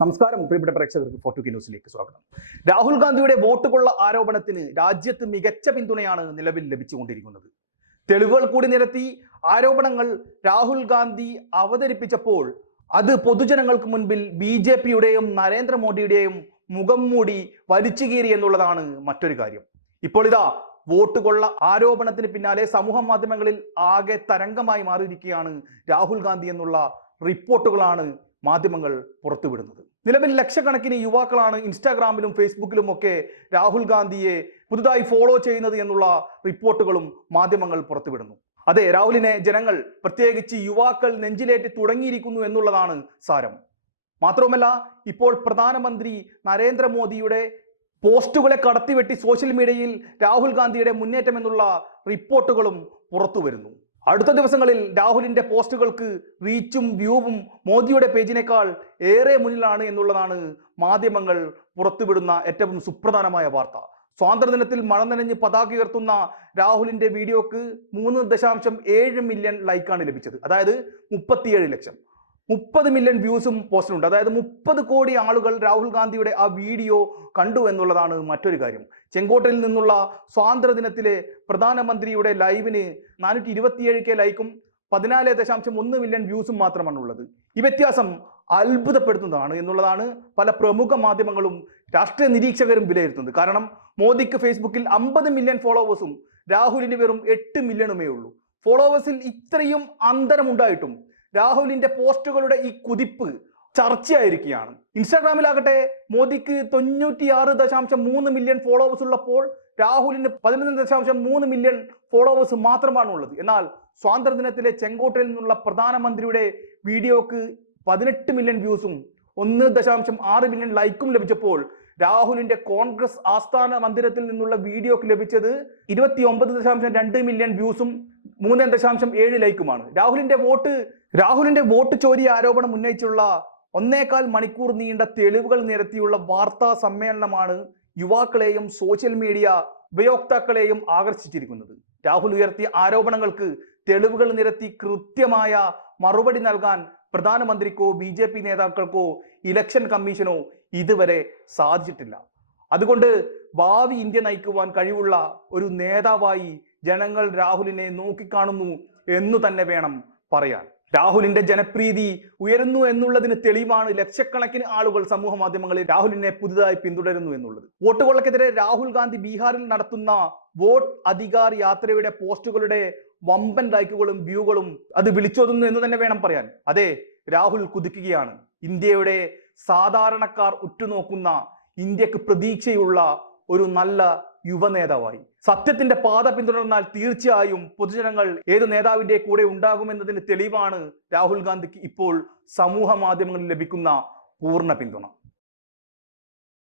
നമസ്കാരം പ്രിയപ്പെട്ട പ്രേക്ഷകർക്ക് ഫോർട്ടുക്കി ന്യൂസിലേക്ക് സ്വാഗതം. രാഹുൽ ഗാന്ധിയുടെ വോട്ട് കൊള്ള ആരോപണത്തിന് രാജ്യത്ത് മികച്ച പിന്തുണയാണ് നിലവിൽ ലഭിച്ചുകൊണ്ടിരിക്കുന്നത്. തെളിവുകൾ കൂടി നിരത്തി ആരോപണങ്ങൾ രാഹുൽ ഗാന്ധി അവതരിപ്പിച്ചപ്പോൾ അത് പൊതുജനങ്ങൾക്ക് മുൻപിൽ ബി ജെ പിയുടെയും നരേന്ദ്രമോദിയുടെയും മുഖം മൂടി വലിച്ചു കീറി എന്നുള്ളതാണ് മറ്റൊരു കാര്യം. ഇപ്പോൾ ഇതാ വോട്ട് കൊള്ള ആരോപണത്തിന് പിന്നാലെ സമൂഹ മാധ്യമങ്ങളിൽ ആകെ തരംഗമായി മാറിയിരിക്കുകയാണ് രാഹുൽ ഗാന്ധി എന്നുള്ള റിപ്പോർട്ടുകളാണ് മാധ്യമങ്ങൾ പുറത്തുവിടുന്നത്. നിലവിൽ ലക്ഷക്കണക്കിന് യുവാക്കളാണ് ഇൻസ്റ്റാഗ്രാമിലും ഫേസ്ബുക്കിലും ഒക്കെ രാഹുൽ ഗാന്ധിയെ പുതുതായി ഫോളോ ചെയ്യുന്നത് എന്നുള്ള റിപ്പോർട്ടുകളും മാധ്യമങ്ങൾ പുറത്തുവിടുന്നു. അതെ രാഹുലിനെ ജനങ്ങൾ പ്രത്യേകിച്ച് യുവാക്കൾ നെഞ്ചിലേറ്റി തുടങ്ങിയിരിക്കുന്നു എന്നുള്ളതാണ് സാരം. മാത്രവുമല്ല ഇപ്പോൾ പ്രധാനമന്ത്രി നരേന്ദ്രമോദിയുടെ പോസ്റ്റുകളെ കടത്തിവെട്ടി സോഷ്യൽ മീഡിയയിൽ രാഹുൽ ഗാന്ധിയുടെ മുന്നേറ്റം എന്നുള്ള റിപ്പോർട്ടുകളും പുറത്തു വരുന്നു അടുത്ത ദിവസങ്ങളിൽ രാഹുലിന്റെ പോസ്റ്റുകൾക്ക് റീച്ചും വ്യൂവും മോദിയുടെ പേജിനേക്കാൾ ഏറെ മുന്നിലാണ് എന്നുള്ളതാണ് മാധ്യമങ്ങൾ പുറത്തുവിടുന്ന ഏറ്റവും സുപ്രധാനമായ വാർത്ത. സ്വാതന്ത്ര്യദിനത്തിൽ മഴ നനഞ്ഞ് പതാക ഉയർത്തുന്ന രാഹുലിന്റെ വീഡിയോക്ക് മൂന്ന് ദശാംശം ഏഴ് മില്യൺ ലൈക്കാണ് ലഭിച്ചത്. അതായത് മുപ്പത്തിയേഴ് ലക്ഷം. മുപ്പത് മില്യൺ വ്യൂസും പോസ്റ്റിനുണ്ട് അതായത് മുപ്പത് കോടി ആളുകൾ രാഹുൽ ഗാന്ധിയുടെ ആ വീഡിയോ കണ്ടു എന്നുള്ളതാണ് മറ്റൊരു കാര്യം. ചെങ്കോട്ടയിൽ നിന്നുള്ള സ്വാതന്ത്ര്യദിനത്തിലെ പ്രധാനമന്ത്രിയുടെ ലൈവിന് നാനൂറ്റി ഇരുപത്തിയേഴ് കെ ലൈക്കും പതിനാല് ദശാംശം ഒന്ന് മില്യൺ വ്യൂസും മാത്രമാണ് ഉള്ളത് ഈ വ്യത്യാസം അത്ഭുതപ്പെടുത്തുന്നതാണ് എന്നുള്ളതാണ് പല പ്രമുഖ മാധ്യമങ്ങളും രാഷ്ട്രീയ നിരീക്ഷകരും വിലയിരുത്തുന്നത്. കാരണം മോദിക്ക് ഫേസ്ബുക്കിൽ അമ്പത് മില്യൺ ഫോളോവേഴ്സും രാഹുലിന് വെറും എട്ട് മില്യണുമേ ഉള്ളൂ. ഫോളോവേഴ്സിൽ ഇത്രയും അന്തരമുണ്ടായിട്ടും രാഹുലിന്റെ പോസ്റ്റുകളുടെ ഈ കുതിപ്പ് ചർച്ചയായിരിക്കുകയാണ്. ഇൻസ്റ്റാഗ്രാമിലാകട്ടെ മോദിക്ക് തൊണ്ണൂറ്റിയാറ് ദശാംശം മൂന്ന് മില്യൺ ഫോളോവേഴ്സ് ഉള്ളപ്പോൾ രാഹുലിന് പതിനൊന്ന് ദശാംശം മൂന്ന് മില്യൺ ഫോളോവേഴ്സ് മാത്രമാണ് ഉള്ളത്. എന്നാൽ സ്വാതന്ത്ര്യദിനത്തിലെ ചെങ്കോട്ടയിൽ നിന്നുള്ള പ്രധാനമന്ത്രിയുടെ വീഡിയോക്ക് പതിനെട്ട് മില്യൺ വ്യൂസും ഒന്ന് ദശാംശം ആറ് മില്യൺ ലൈക്കും ലഭിച്ചപ്പോൾ രാഹുലിന്റെ കോൺഗ്രസ് ആസ്ഥാന മന്ദിരത്തിൽ നിന്നുള്ള വീഡിയോക്ക് ലഭിച്ചത് ഇരുപത്തി ഒമ്പത് ദശാംശം രണ്ട് മില്യൺ വ്യൂസും മൂന്ന് ദശാംശം ഏഴ് ലൈക്കുമാണ് രാഹുലിന്റെ വോട്ട് രാഹുലിന്റെ വോട്ട് ചോരി ആരോപണം ഉന്നയിച്ചുള്ള ഒന്നേകാൽ മണിക്കൂർ നീണ്ട തെളിവുകൾ നിരത്തിയുള്ള വാർത്താ സമ്മേളനമാണ് യുവാക്കളെയും സോഷ്യൽ മീഡിയ ഉപയോക്താക്കളെയും ആകർഷിച്ചിരിക്കുന്നത്. രാഹുൽ ഉയർത്തിയ ആരോപണങ്ങൾക്ക് തെളിവുകൾ നിരത്തി കൃത്യമായ മറുപടി നൽകാൻ പ്രധാനമന്ത്രിക്കോ ബി ജെ പി നേതാക്കൾക്കോ ഇലക്ഷൻ കമ്മീഷനോ ഇതുവരെ സാധിച്ചിട്ടില്ല. അതുകൊണ്ട് ഭാവി ഇന്ത്യ നയിക്കുവാൻ കഴിവുള്ള ഒരു നേതാവായി ജനങ്ങൾ രാഹുലിനെ നോക്കിക്കാണുന്നു എന്നു തന്നെ വേണം പറയാൻ. രാഹുലിന്റെ ജനപ്രീതി ഉയരുന്നു എന്നുള്ളതിന് തെളിവാണ് ലക്ഷക്കണക്കിന് ആളുകൾ സമൂഹ മാധ്യമങ്ങളിൽ രാഹുലിനെ പുതുതായി പിന്തുടരുന്നു എന്നുള്ളത്. വോട്ടുകൊള്ളക്കെതിരെ രാഹുൽ ഗാന്ധി ബീഹാറിൽ നടത്തുന്ന വോട്ട് അധികാർ യാത്രയുടെ പോസ്റ്റുകളുടെ വമ്പൻ ലൈക്കുകളും വ്യൂകളും അത് വിളിച്ചോതുന്നു എന്ന് തന്നെ വേണം പറയാൻ. അതെ രാഹുൽ കുതിക്കുകയാണ്. ഇന്ത്യയുടെ സാധാരണക്കാർ ഉറ്റുനോക്കുന്ന ഇന്ത്യയ്ക്ക് പ്രതീക്ഷയുള്ള ഒരു നല്ല യുവ നേതാവായി സത്യത്തിന്റെ പാത പിന്തുടർന്നാൽ തീർച്ചയായും പൊതുജനങ്ങൾ ഏത് നേതാവിന്റെ കൂടെ ഉണ്ടാകുമെന്നതിന് തെളിവാണ് രാഹുൽ ഗാന്ധിക്ക് ഇപ്പോൾ സമൂഹ മാധ്യമങ്ങളിൽ ലഭിക്കുന്ന പൂർണ പിന്തുണ.